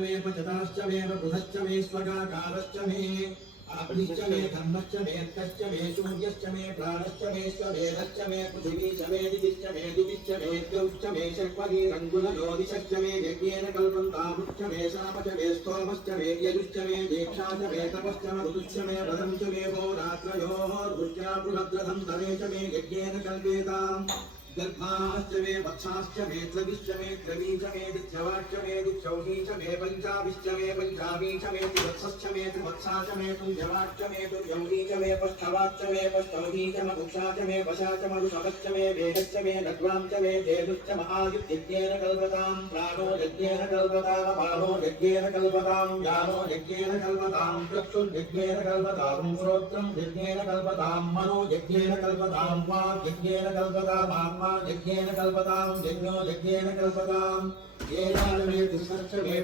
मे पचताश्च मे बुधश्च मे स्वगाकारश्च मे आप्तिश्च मे धर्मश्च मे अर्कश्च मे सूर्यश्च मे प्राणश्च मे स्ववेदश्च मे पृथिवी च मे दितिश्च मे दिविश्च मे द्यौश्च मे शक्वरीरङ्गुलज्योतिषश्च मे यज्ञेन कल्पन्तामुश्च मे शामश्च मे स्तोमश्च मे यजुश्च मे दीक्षा च मे तपश्च मे ऋतुश्च मे व्रतं च मे होरात्रयोर्भुष्ट्या बृहद्रथं धने च मे यज्ञेन कल्पेताम् गर्भाश्च मे वत्साश्च मे त्रिविश्च मे त्रिवी च मे दित्यवाश्च मे दित्यौही च मे पञ्चाभिश्च मे पञ्चावी च मे त्रिवत्सश्च मे त्रिवत्सा च मे तुल्यवाश्च मे तुल्यौही च मे पष्ठवाश्च मे पष्ठौही च मपुषा च मे वशा च मरुषभश्च मे वेदश्च मे नड्वां च मे तेजुश्च महायुज्यज्ञेन कल्पतां प्राणो यज्ञेन कल्पताम पानो यज्ञेन कल्पतां यानो यज्ञेन कल्पतां चक्षुर्यज्ञेन कल्पतां श्रोत्रं यज्ञेन कल्पतां मनो यज्ञेन कल्पतां वाक् यज्ञेन कल्पताम् यज्ञेन कल्पतां यज्ञो यज्ञेन कल्पतां येन मे दुष्कर्ष मे